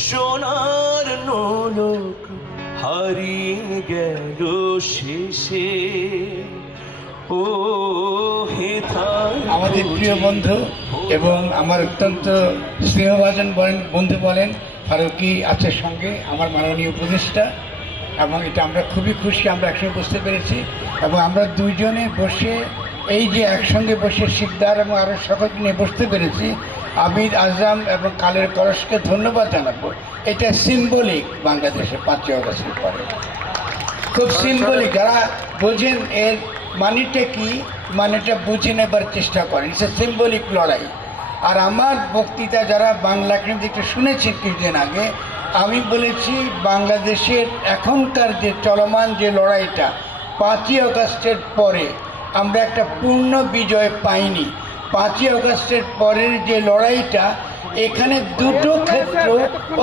সোনার নোলক হারিয়ে গেল শেষে। ও আমাদের প্রিয় বন্ধু এবং আমার অত্যন্ত স্নেহভাজন বলেন বন্ধু বলেন ফারুকি আছে সঙ্গে আমার মাননীয় উপদেষ্টা এবং এটা আমরা খুবই খুশি আমরা একসঙ্গে বসতে পেরেছি এবং আমরা দুইজনে বসে এই যে একসঙ্গে বসে শিকদার এবং আরও সকলকে নিয়ে বসতে পেরেছি আবিদ আজম এবং কালের করসকে ধন্যবাদ জানাব। এটা সিম্বলিক বাংলাদেশে পাঁচই অগস্টের পরে। খুব সিম্বলিক যারা বোঝেন এর মানেটা কি মানেটা বুঝে নেবার চেষ্টা করেন। সে সিম্বলিক লড়াই। আর আমার বক্তৃতা যারা বাংলা কিন্তু একটু শুনেছেন কিছুদিন আগে আমি বলেছি বাংলাদেশের এখনকার যে চলমান যে লড়াইটা পাঁচই আগস্টের পরে আমরা একটা পূর্ণ বিজয় পাইনি। পাঁচই আগস্টের পরের যে লড়াইটা, এখানে দুটো ক্ষেত্র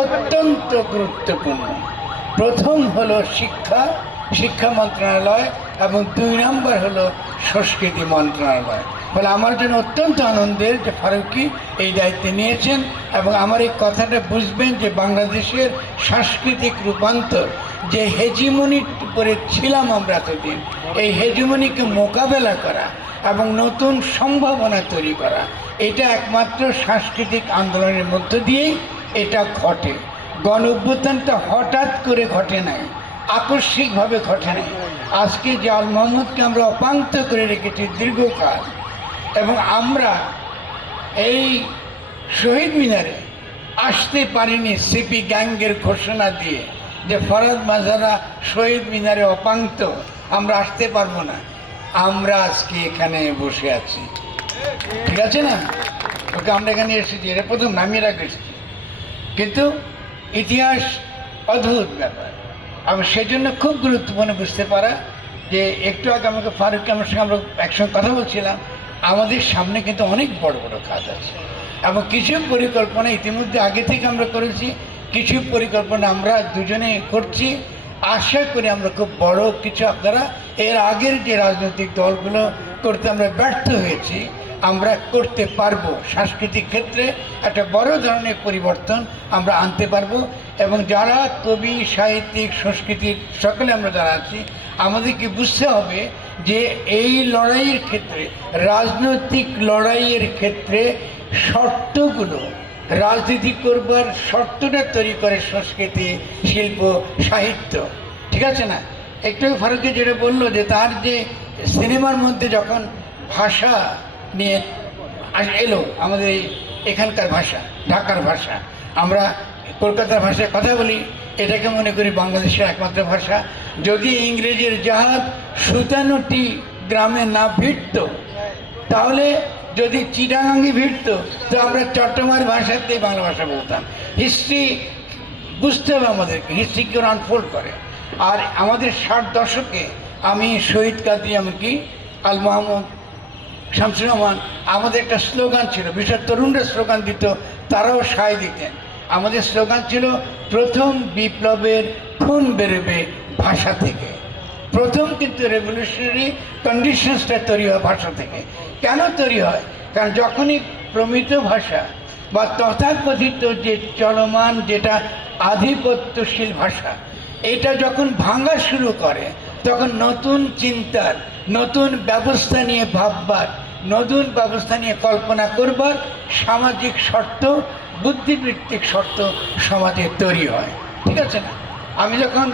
অত্যন্ত গুরুত্বপূর্ণ। প্রথম হলো শিক্ষা শিক্ষা মন্ত্রণালয়, এবং দুই নম্বর হলো সংস্কৃতি মন্ত্রণালয়। ফলে আমার জন্য অত্যন্ত আনন্দের যে ফারুকি এই দায়িত্ব নিয়েছেন, এবং আমার এই কথাটা বুঝবেন যে বাংলাদেশের সাংস্কৃতিক রূপান্তর, যে হেজিমনির উপরে ছিলাম আমরা এতদিন, এই হেজিমনিকে মোকাবেলা করা এবং নতুন সম্ভাবনা তৈরি করা। এটা একমাত্র সাংস্কৃতিক আন্দোলনের মধ্য দিয়েই এটা ঘটে। গণ অভ্যুত্থানটা হঠাৎ করে ঘটে নাই, আকস্মিকভাবে ঘটে নাই। আজকে জাল মোহাম্মদকে আমরা অপান্ত করে রেখেছি দীর্ঘকাল। এবং আমরা এই শহীদ মিনারে আসতে পারিনি সিপি গ্যাংয়ের ঘোষণা দিয়ে যে ফরাদ মাজারা শহীদ মিনারে অপান্ত, আমরা আসতে পারব না। আমরা আজকে এখানে বসে আছি। ঠিক আছে না? ওকে আমরা এখানে এসেছি, এটা প্রথম, নামিয়ে রাখা এসেছি। কিন্তু ইতিহাস অদ্ভুত ব্যাপার। এবং সেজন্য খুব গুরুত্বপূর্ণ বুঝতে পারা যে একটু আগে আমাকে ফারুক আমার সঙ্গে আমরা একসঙ্গে কথা বলছিলাম, আমাদের সামনে কিন্তু অনেক বড় বড় কাজ আছে। এবং কিছু পরিকল্পনা ইতিমধ্যে আগে থেকে আমরা করেছি, কিছু পরিকল্পনা আমরা দুজনে করছি। আশা করি আমরা খুব বড় কিছু আপনারা এর আগের যে রাজনৈতিক দলগুলো করতে আমরা ব্যর্থ হয়েছি, আমরা করতে পারব। সাংস্কৃতিক ক্ষেত্রে একটা বড় ধরনের পরিবর্তন আমরা আনতে পারব এবং যারা কবি, সাহিত্যিক, সংস্কৃতির সকলে আমরা যারা আছি, আমাদেরকে বুঝতে হবে যে এই লড়াইয়ের ক্ষেত্রে, রাজনৈতিক লড়াইয়ের ক্ষেত্রে শর্তগুলো রাজনীতি করবার শর্তটা তৈরি করে সংস্কৃতি, শিল্প, সাহিত্য। ঠিক আছে না? একটু ফারুকি যেটা বলল যে তার যে সিনেমার মধ্যে যখন ভাষা নিয়ে এলো, আমাদের এখানকার ভাষা, ঢাকার ভাষা, আমরা কলকাতার ভাষায় কথা বলি, এটাকে মনে করি বাংলাদেশের একমাত্র ভাষা। যদি ইংরেজির জাহাজ সুতানুটি গ্রামে না ভিড়ত তাহলে যদি চিটাগাঙ্গি ভিড়ত, তো আমরা চট্টমার ভাষাতে বাংলা ভাষা বলতাম। হিস্ট্রি বুঝতে হবে আমাদেরকে, হিস্ট্রিকে ওরা আনফোল্ড করে। আর আমাদের ষাট দশকে আমি শহীদ কাদি এমনকি আল মোহাম্মদ শামসুর রহমান, আমাদের একটা স্লোগান ছিল বিশেষ তরুণরা স্লোগান দিত, তারাও সায় দিতেন। আমাদের স্লোগান ছিল, প্রথম বিপ্লবের খুন বেরোবে ভাষা থেকে। প্রথম কিন্তু রেভলিউশনারি কন্ডিশনসটা তৈরি হয় ভাষা থেকে। কেন তৈরি হয়? কারণ যখনই প্রমিত ভাষা বা তথাকথিত যে চলমান যেটা আধিপত্যশীল ভাষা, এটা যখন ভাঙা শুরু করে, তখন নতুন চিন্তার, নতুন ব্যবস্থা নিয়ে ভাববার, নতুন ব্যবস্থা নিয়ে কল্পনা করবার সামাজিক শর্ত, বুদ্ধিবৃত্তিক শর্ত সমাজে তৈরি হয়। ঠিক আছে না? আমি যখন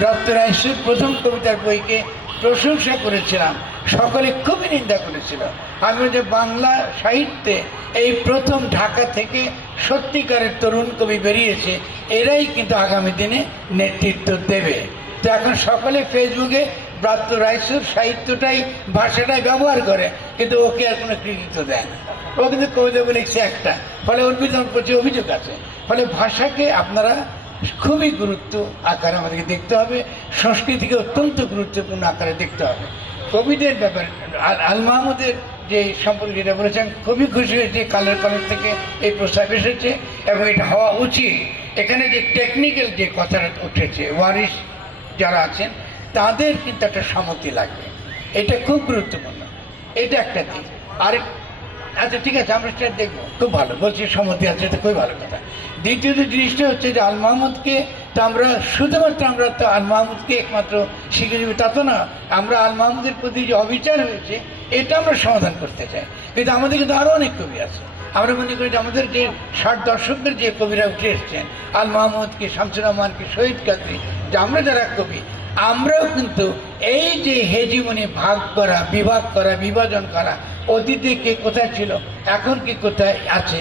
ডক্টর আইসুর প্রথম কবিতার বইকে প্রশংসা করেছিলাম সকলে খুবই নিন্দা করেছিল। আমি যে বাংলা সাহিত্যে এই প্রথম ঢাকা থেকে সত্যিকারের তরুণ কবি বেরিয়েছে, এরাই কিন্তু আগামী দিনে নেতৃত্ব দেবে। তো এখন সকলে ফেসবুকে ব্রাত্য রাইসুর সাহিত্যটাই, ভাষাটাই ব্যবহার করে, কিন্তু ওকে আর কোনো কৃতিত্ব দেয় না। ও কিন্তু কবিতা লিখছে একটা, ফলে ওর প্রচুর অভিযোগ আছে। ফলে ভাষাকে আপনারা খুবই গুরুত্ব আকারে আমাদেরকে দেখতে হবে, সংস্কৃতিকে অত্যন্ত গুরুত্বপূর্ণ আকারে দেখতে হবে। কবিদের ব্যাপারে, আল- মাহমুদের যে সম্পর্কে যেটা বলেছেন, খুবই খুশি হয়েছে, কালের কলেজ থেকে এই প্রস্তাব এসেছে এবং এটা হওয়া উচিত। এখানে যে টেকনিক্যাল যে কথাটা উঠেছে, ওয়ারিশ যারা আছেন, তাদের কিন্তু একটা সম্মতি লাগবে। এটা খুব গুরুত্বপূর্ণ। এটা একটা দিক। আর আচ্ছা ঠিক আছে, আমরা সেটা দেখব। খুব ভালো, বলছি সম্মতি আছে, এটা খুবই ভালো কথা। দ্বিতীয়ত জিনিসটা হচ্ছে যে আল মাহমুদকে তো আমরা, শুধুমাত্র আমরা তো আল মাহমুদকে একমাত্র শিখে দেবে তা তো না। আমরা আল মাহমুদের প্রতি যে অবিচার হয়েছে, এটা আমরা সমাধান করতে চাই। কিন্তু আমাদের কিন্তু আরও অনেক কবি আছে। আমরা মনে করি যে আমাদের যে ষাট দর্শকদের যে কবিরা উঠে এসছেন, আল মাহমুদকে, শামসুর রহমানকে, শহীদ কাদরি যে আমরা যারা কবি, আমরাও কিন্তু এই যে হেজিমনি ভাগ করা, বিভাগ করা, বিভাজন করা, অতীতে কে কোথায় ছিল, এখন কি কোথায় আছে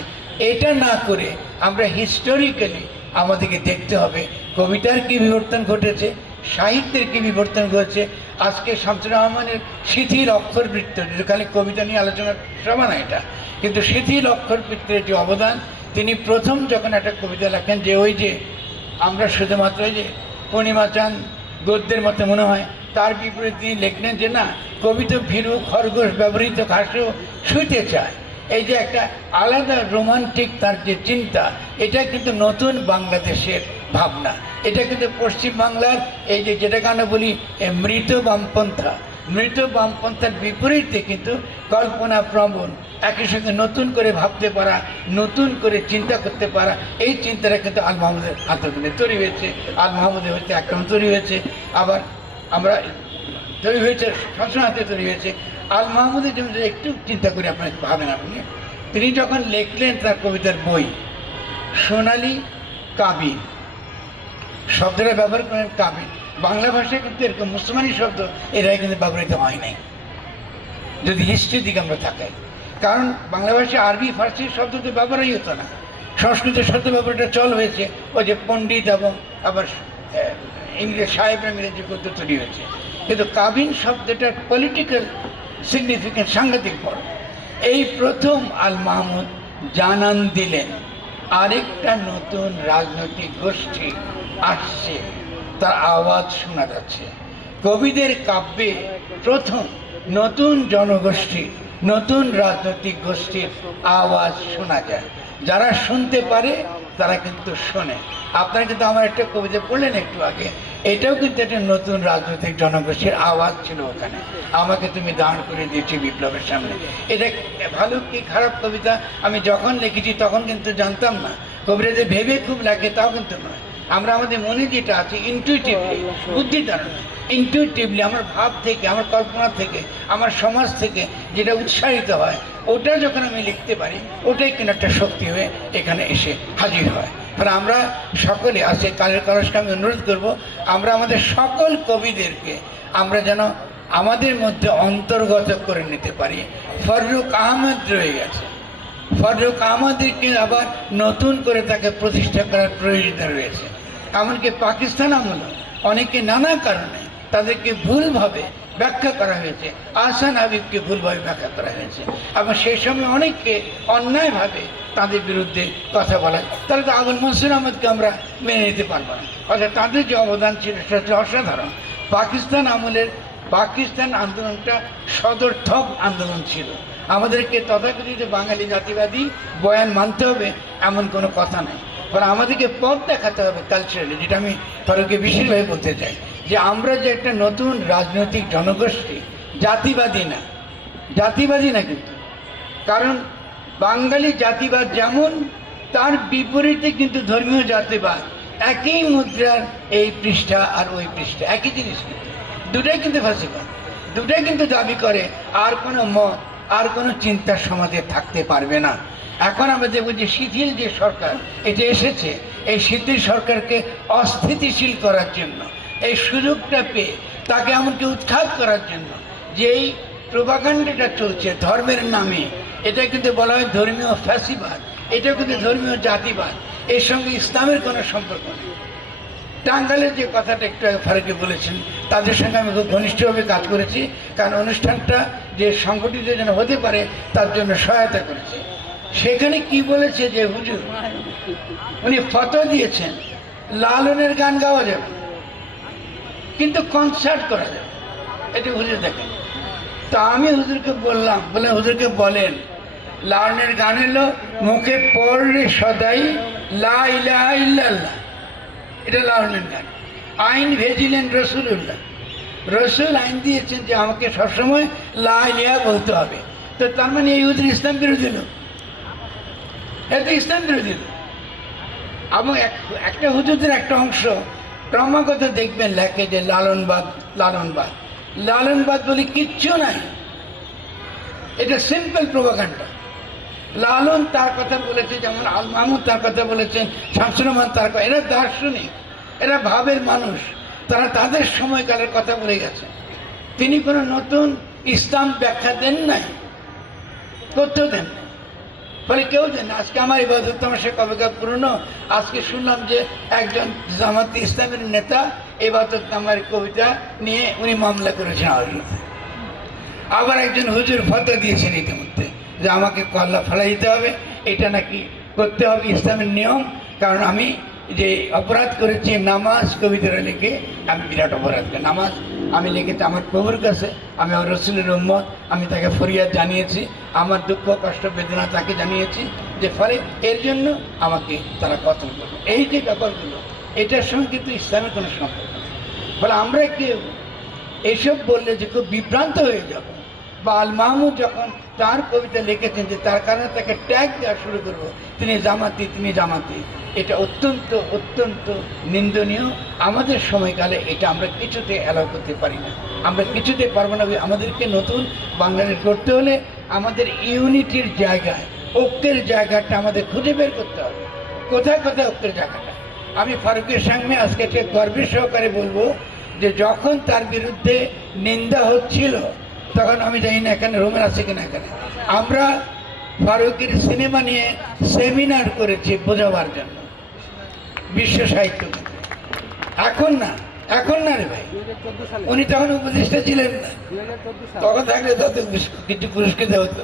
এটা না করে আমরা হিস্টোরিক্যালি আমাদেরকে দেখতে হবে। কবিতার কি বিবর্তন ঘটেছে? সাহিত্যের কি বিবর্তন ঘটেছে? আজকে শামসুর রহমানের শিথিল অক্ষর বৃত্ত যদি খালি কবিতা নিয়ে আলোচনার সমান এটা, কিন্তু শিথিল অক্ষর বৃত্তের যে অবদান, তিনি প্রথম যখন একটা কবিতা লেখেন যে ওই যে, আমরা শুধুমাত্র ওই যে পূর্ণিমা চাঁদ, গদ্যের মতো মনে হয়, তার বিপরীতে তিনি লিখলেন যে না, কবিতা ভীরু, খরগোশ ব্যবহৃত ঘাসও শুইতে চায়। এই যে একটা আলাদা রোমান্টিক তার যে চিন্তা, এটা কিন্তু নতুন বাংলাদেশের ভাবনা। এটা কিন্তু পশ্চিমবাংলার এই যে যেটা কেন বলি মৃত বামপন্থা। মৃত বামপন্থার বিপরীতে কিন্তু কল্পনা প্রবণ একই সঙ্গে নতুন করে ভাবতে পারা, নতুন করে চিন্তা করতে পারা, এই চিন্তাটা কিন্তু আল মাহমুদের আত্মগুণে তৈরি হয়েছে। আল মাহমুদের হচ্ছে আক্রমণ তৈরি হয়েছে, আবার আমরা তৈরি হয়েছে, সবসময় হাতে তৈরি হয়েছে। আল মাহমুদের জন্য একটু চিন্তা করে আপনার ভাবেন আপনি, তিনি যখন লিখলেন তার কবিতার বই, সোনালি কাবিন শব্দটা ব্যবহার করেন কাবিন বাংলা ভাষায় কিন্তু এরকম মুসলমানি শব্দ, এরাই কিন্তু ব্যবহৃত হয় নাই। যদি হিস্ট্রির দিকে আমরা থাকাই কারণ বাংলা ভাষায় আরবি, ফার্সি শব্দ তো ব্যবহারই হতো না। সংস্কৃত শব্দ ব্যবহারটা চল হয়েছে, ওই যে পণ্ডিত এবং আবার ইংরেজ সাহেবরা মিলে যে গদ্য তৈরি হয়েছে। কিন্তু কাবিন শব্দটার পলিটিক্যাল সিগনিফিকেন্স সাংঘাতিক বড় এই প্রথম আল মাহমুদ জানান দিলেন, আরেকটা নতুন রাজনৈতিক গোষ্ঠী আসছে। তার আওয়াজ শোনা যাচ্ছে। কবিদের কাব্যে প্রথম নতুন জনগোষ্ঠী, নতুন রাজনৈতিক গোষ্ঠীর আওয়াজ শোনা যায়। যারা শুনতে পারে, তারা কিন্তু শোনে। আপনারা কিন্তু আমার একটা কবিতা পড়লেন একটু আগে। এটাও কিন্তু একটা নতুন রাজনৈতিক জনগোষ্ঠীর আওয়াজ ছিল ওখানে। আমাকে তুমি দাঁড় করে দিয়েছি বিপ্লবের সামনে। এটা ভালো কি খারাপ কবিতা? আমি যখন লিখেছি তখন কিন্তু জানতাম না। কবিরা যে ভেবে খুব লাগে তাও কিন্তু নয়। আমরা আমাদের মনে যেটা আছে ইনটুইটিভলি বুদ্ধি দ্বারা ইনটুইটিভলি আমার ভাব থেকে আমার কল্পনা থেকে আমার সমাজ থেকে যেটা উৎসাহিত হয় ওটা যখন আমি লিখতে পারি ওটাই কিন্তু একটা শক্তি হয়ে এখানে এসে হাজির হয়। ফলে আমরা সকলে আজকে কালের কলসকে আমি অনুরোধ করব, আমরা আমাদের সকল কবিদেরকে আমরা যেন আমাদের মধ্যে অন্তর্গত করে নিতে পারি। ফররুক আহমেদ রয়ে গেছে। ফররুক আহমদকে আবার নতুন করে তাকে প্রতিষ্ঠা করার প্রয়োজনীয়তা রয়েছে? এমনকি পাকিস্তান আমল অনেকে নানা কারণে তাদেরকে ভুলভাবে ব্যাখ্যা করা হয়েছে, আহসান হাবিবকে ভুলভাবে ব্যাখ্যা করা হয়েছে। এবং সেই সময় অনেককে অন্যায়ভাবে তাদের বিরুদ্ধে কথা বলা। তাহলে তো আবুল মনসুর আহমদকে আমরা মেনে নিতে পারব না। অর্থাৎ তাদের যে অবদান ছিল সেটা হচ্ছে অসাধারণ। পাকিস্তান আমলের পাকিস্তান আন্দোলনটা সদর্থক আন্দোলন ছিল। আমাদেরকে তথাকথিত বাঙালি জাতিবাদী বয়ান মানতে হবে এমন কোনো কথা নেই। কারণ আমাদেরকে পথ দেখাতে হবে কালচারালি যেটা আমি ফারুকে বিশেষভাবে বলতে চাই। যে আমরা যে একটা নতুন রাজনৈতিক জনগোষ্ঠী, জাতিবাদী না। জাতিবাদী না কিন্তু। কারণ বাঙালি জাতিবাদ যেমন, তার বিপরীতে কিন্তু ধর্মীয় জাতিবাদ। একই মুদ্রার এই পৃষ্ঠা আর ওই পৃষ্ঠা, একই জিনিস দুটাই কিন্তু ফাঁসিবাদ। দুটাই কিন্তু দাবি করে, আর কোনো মত, আর কোনো চিন্তার সমাজে থাকতে পারবে না। এখন আমরা দেখব যে শিথিল যে সরকার, এটা এসেছে, এই শিথিল সরকারকে অস্থিতিশীল করার জন্য, এই সুযোগটা পেয়ে, তাকে এমনকি উৎখাত করার জন্য, যেই প্রভাকাণ্ডটা চলছে ধর্মের নামে এটা কিন্তু বলা হয় ধর্মীয় ফ্যাসিবাদ, এটা কিন্তু ধর্মীয় জাতিবাদ। এর সঙ্গে ইসলামের কোনো সম্পর্ক নেই। টাঙ্গালের যে কথাটা একটু আগে ফারুকে বলেছেন, তাদের সঙ্গে আমি খুব ঘনিষ্ঠভাবে কাজ করেছি, কারণ অনুষ্ঠানটা যে সংগঠিত যেন হতে পারে, তার জন্য সহায়তা করেছে। সেখানে কি বলেছে যে হুজুর, উনি ফত দিয়েছেন, লালনের গান গাওয়া যাবে, কিন্তু কনসার্ট করা যাবে। এটা হুজুর দেখেন। তা আমি হুজুরকে বললাম, বলে হুজুরকে বলেন লালনের গান এলো মুখে পড়লে সদাই লা ইলাহা ইল্লাল্লাহ। এটা লালনের গান। আইন ভেজিলেন রসুল্লাহ রসুল আইন দিয়েছেন যে আমাকে সবসময় লা ইলাহা বলতে হবে। তো তার মানে এই হুজুর ইসলাম বিরোধী লোক। এটা ইসলাম বিরোধী লোক। এবং একটা হুজুরদের একটা অংশ ক্রমাগত দেখবেন লেখে যে লালনবাদ লালনবাদ। লালনবাদ বলে কিচ্ছু নাই। এটা সিম্পল প্রভাকাণ্ডা লালন তার কথা বলেছে, যেমন আল মাহমুদ তার কথা বলেছেন শামসুর রহমান তার কথা, এরা দার্শনিক, এরা ভাবের মানুষ, তারা তাদের সময়কালের কথা বলে গেছে তিনি কোনো নতুন ইসলাম ব্যাখ্যা দেন নাই করতেও দেন। ফলে কেউ দেন। আজকে আমার ইবাদত সে কবেকার পুরনো আজকে শুনলাম যে একজন জামাত ইসলামের নেতা ইবাদত আমার কবিতা নিয়ে উনি মামলা করেছেন বিরুদ্ধে। আবার একজন হুজুর ফতো দিয়েছেন ইতিমধ্যে যে আমাকে কল্লা ফেলা দিতে হবে, এটা নাকি করতে হবে ইসলামের নিয়ম। কারণ আমি যে অপরাধ করেছি, নামাজ কবিতা লিখে আমি বিরাট অপরাধ করি। নামাজ আমি লিখেছি আমার প্রভুর কাছে, আমি আমার রসুলের উম্মত, আমি তাকে ফরিয়াদ জানিয়েছি, আমার দুঃখ, কষ্ট, বেদনা তাকে জানিয়েছি যে ফলে এর জন্য আমাকে তারা কথন করবে এই যে ব্যাপারগুলো, এটার সঙ্গে কিন্তু ইসলামের কোনো সম্পর্ক নেই। ফলে আমরা কেউ এইসব বললে যে খুব বিভ্রান্ত হয়ে যাব। বা আল মাহমুদ যখন তার কবিতা লিখেছেন যে তার কারণে তাকে ট্যাগ দেওয়া শুরু করব, তিনি জামাতি তিনি জামাতি। এটা অত্যন্ত অত্যন্ত নিন্দনীয়। আমাদের সময়কালে এটা আমরা কিছুতে অ্যালাউ করতে পারি না। আমরা কিছুতে পারব না। আমাদেরকে নতুন বাংলাদেশ করতে হলে আমাদের ইউনিটির জায়গায়, ঐক্যের জায়গাটা আমাদের খুঁজে বের করতে হবে। কোথায় কোথায় ঐক্যের জায়গাটা? আমি ফারুকের সামনে আজকে গর্বের সহকারে বলব যে যখন তার বিরুদ্ধে নিন্দা হচ্ছিল তখন আমি জানি না এখানে রোমের আছে কিনা এখানে। আমরা ফারুকের সিনেমা নিয়ে সেমিনার করেছি বোঝাবার জন্য। বিশ্ব সাহিত্য এখন না এখন না রে ভাই। উনি তখন উপদেষ্টা ছিলেন না। তখন থাকলে তত কিছু পুরস্কৃত হতো।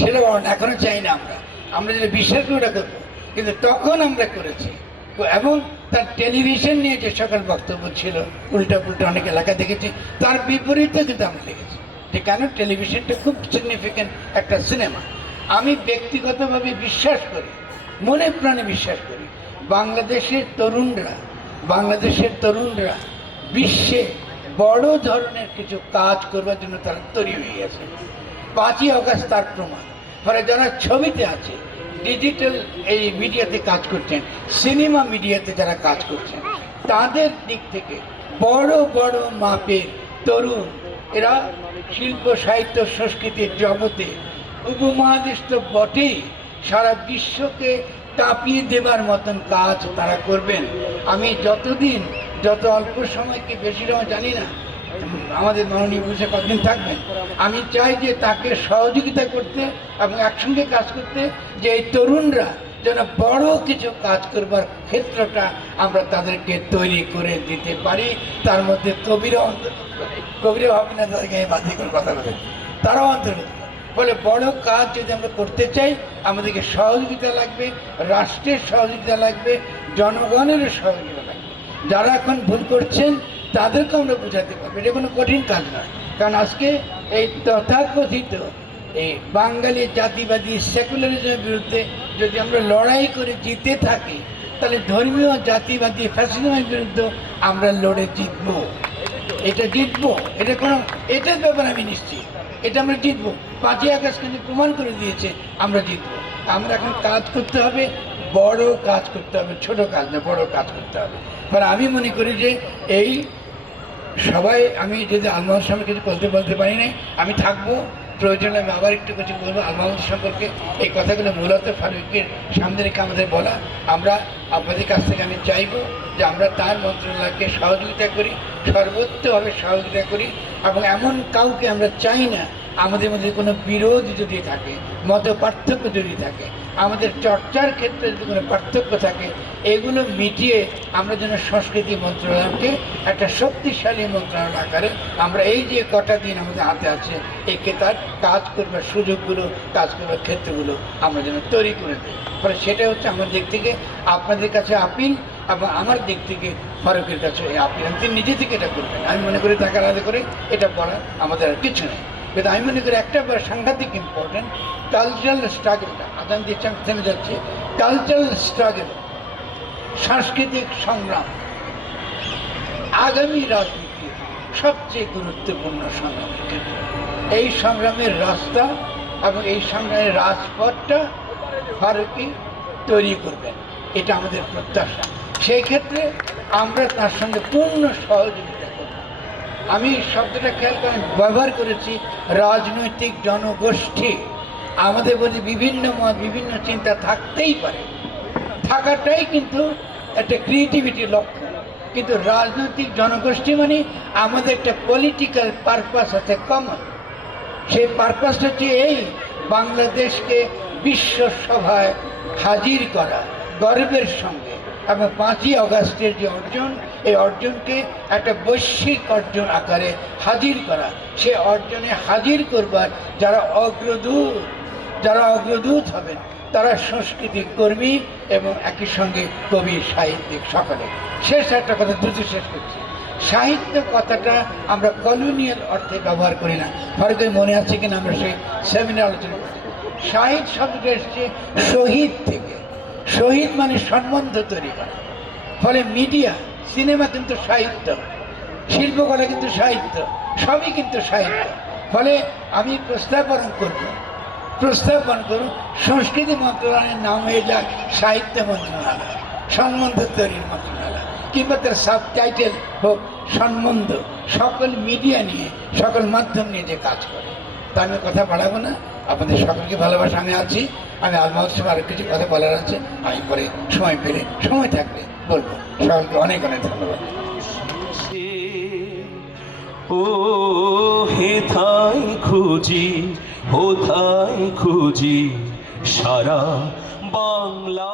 সেটা বড় না, এখনও চাই না আমরা। আমরা যেটা বিশ্বাস করি ওটা করব। কিন্তু তখন আমরা করেছি। এবং তার টেলিভিশন নিয়ে যে সকল বক্তব্য ছিল উল্টা পুল্টা অনেক এলাকা দেখেছি তার বিপরীতে কিন্তু আমরা দেখেছি। কেন টেলিভিশনটা খুব সিগনিফিক্যান্ট একটা সিনেমা আমি ব্যক্তিগতভাবে বিশ্বাস করি, মনে প্রাণে বিশ্বাস করি, বাংলাদেশের তরুণরা বাংলাদেশের তরুণরা বিশ্বে বড় ধরনের কিছু কাজ করবার জন্য তারা তৈরি হয়ে গেছে। পাঁচই অগাস্ট তার প্রমাণ। ফলে যারা ছবিতে আছে ডিজিটাল এই মিডিয়াতে কাজ করছেন সিনেমা মিডিয়াতে যারা কাজ করছেন, তাদের দিক থেকে বড় বড় মাপের তরুণ এরা শিল্প, সাহিত্য, সংস্কৃতির জগতে উপমহাদেশ তো বটেই। সারা বিশ্বকে কাঁপিয়ে দেবার মতন কাজ তারা করবেন। আমি যতদিন, যত অল্প সময় কি বেশি সময় জানি না, আমাদের মাননীয় বুঝে কতদিন থাকবেন, আমি চাই যে তাকে সহযোগিতা করতে এবং একসঙ্গে কাজ করতে যে এই তরুণরা যেন বড় কিছু কাজ করবার ক্ষেত্রটা আমরা তাদেরকে তৈরি করে দিতে পারি। তার মধ্যে কবিরা কবিরা ভাবি না, তাদেরকে বাধ্য করে কথা বলে তারাও অন্তর্ভুক্ত বলে বড় কাজ যদি আমরা করতে চাই, আমাদেরকে সহযোগিতা লাগবে, রাষ্ট্রের সহযোগিতা লাগবে জনগণের সহযোগিতা লাগবে। যারা এখন ভুল করছেন তাদেরকে আমরা বোঝাতে পারব। এটা কোনো কঠিন কাজ নয়। কারণ আজকে এই তথাকথিত এই বাঙালি জাতিবাদী সেকুলারিজমের বিরুদ্ধে যদি আমরা লড়াই করে জিতে থাকি, তাহলে ধর্মীয় জাতিবাদী ফ্যাসিজমের বিরুদ্ধে আমরা লড়ে জিতবো। এটা জিতবো। এটা কোনো, এটার ব্যাপারে আমি নিশ্চিত। এটা আমরা জিতবো। পাঁচই আগস্ট কিন্তু প্রমাণ করে দিয়েছে আমরা জিতবো। আমরা এখন কাজ করতে হবে, বড় কাজ করতে হবে, ছোট কাজ না, বড় কাজ করতে হবে। কারণ আমি মনে করি যে এই সবাই, আমি যদি আলমাহুর সামনে কিছু বলতে বলতে পারি না আমি থাকব। প্রয়োজনে আমি আবার একটু কিছু বলব। আলমাহুদ সম্পর্কে এই কথাগুলো মূলত ফারুকের সামনে রেখে আমাদের বলা। আমরা আপনাদের কাছ থেকে আমি চাইব যে আমরা তার মন্ত্রণালয়কে সহযোগিতা করি সর্বোচ্চভাবে সহযোগিতা করি এবং এমন কাউকে আমরা চাই না আমাদের মধ্যে কোনো বিরোধ যদি থাকে, মত পার্থক্য যদি থাকে, আমাদের চর্চার ক্ষেত্রে যদি কোনো পার্থক্য থাকে, এগুলো মিটিয়ে আমরা যেন সংস্কৃতি মন্ত্রণালয়কে একটা শক্তিশালী মন্ত্রণালয় আকারে আমরা এই যে কটা দিন আমাদের হাতে আছে, একে তার কাজ করবার সুযোগগুলো, কাজ করবার ক্ষেত্রগুলো আমরা যেন তৈরি করে দিই। ফলে সেটা হচ্ছে আমার দিক থেকে আপনাদের কাছে আপিল এবং আমার দিক থেকে ফারুকের কাছে আপিল। আমি তিনি নিজে থেকে এটা করবেন। আমি মনে করি তাকে আলাদা করে এটা বলার আমাদের আর কিছু নেই। আমি মনে করি একটা সাংঘাতিক ইম্পর্টেন্ট কালচারাল স্ট্রাগলটা আদান দিয়ে থেমে যাচ্ছে কালচারাল স্ট্রাগল সাংস্কৃতিক সংগ্রাম, আগামী রাজনীতির সবচেয়ে গুরুত্বপূর্ণ ক্ষেত্র এই সংগ্রামের রাস্তা এবং এই সংগ্রামের রাজপথটা ফারুকি তৈরি করবেন এটা আমাদের প্রত্যাশা। সেই ক্ষেত্রে আমরা তার সঙ্গে পূর্ণ সহযোগিতা আমি শব্দটা খেয়াল করেন, ব্যবহার করেছি রাজনৈতিক জনগোষ্ঠী। আমাদের মধ্যে বিভিন্ন মত, বিভিন্ন চিন্তা থাকতেই পারে। থাকাটাই কিন্তু একটা ক্রিয়েটিভিটির লক্ষ্য কিন্তু রাজনৈতিক জনগোষ্ঠী মানে আমাদের একটা পলিটিক্যাল পারপাস আছে কমন সেই পারপাসটা হচ্ছে এই, বাংলাদেশকে বিশ্ব সভায় হাজির করা গর্বের সঙ্গে। এবং পাঁচই অগাস্টের যে অর্জন এই অর্জনকে একটা বৈশ্বিক অর্জন আকারে হাজির করা। সে অর্জনে হাজির করবার যারা অগ্রদূত যারা অগ্রদূত হবেন, তারা সংস্কৃতি কর্মী এবং একই সঙ্গে কবি, সাহিত্যিক সকলে। শেষ একটা কথা দ্রুত শেষ করছি। সাহিত্য কথাটা আমরা কলোনিয়াল অর্থে ব্যবহার করি না। ভারতের মনে আছে কিনা আমরা সেই সেমিনার আলোচনা করছি। সাহিত্য শব্দটা এসছে শহীদ থেকে। শহীদ মানে সম্বন্ধ তৈরি করা। ফলে মিডিয়া সিনেমা কিন্তু সাহিত্য, শিল্পকলা কিন্তু সাহিত্য, সবই কিন্তু সাহিত্য। ফলে আমি প্রস্তাবন করব প্রস্তাবন করুন সংস্কৃতি মন্ত্রণালয়ের নাম হয়ে যাক সাহিত্য মন্ত্রণালয়, সম্বন্ধ তৈরির মন্ত্রণালয়, কিংবা তার সাবটাইটেল হোক সম্বন্ধ, সকল মিডিয়া নিয়ে, সকল মাধ্যম নিয়ে যে কাজ করে। তা আমি কথা বাড়াবো না, আপনাদের সকলকে ভালোবাসা আমি আছি, আমি আলমাউদ আরও কিছু কথা বলার আছে, আমি পরে সময় পেলে, সময় থাকলে সকলকে অনেক অনেক ধন্যবাদ। ও হেথায় খুঁজি হোথায় খুঁজি সারা বাংলা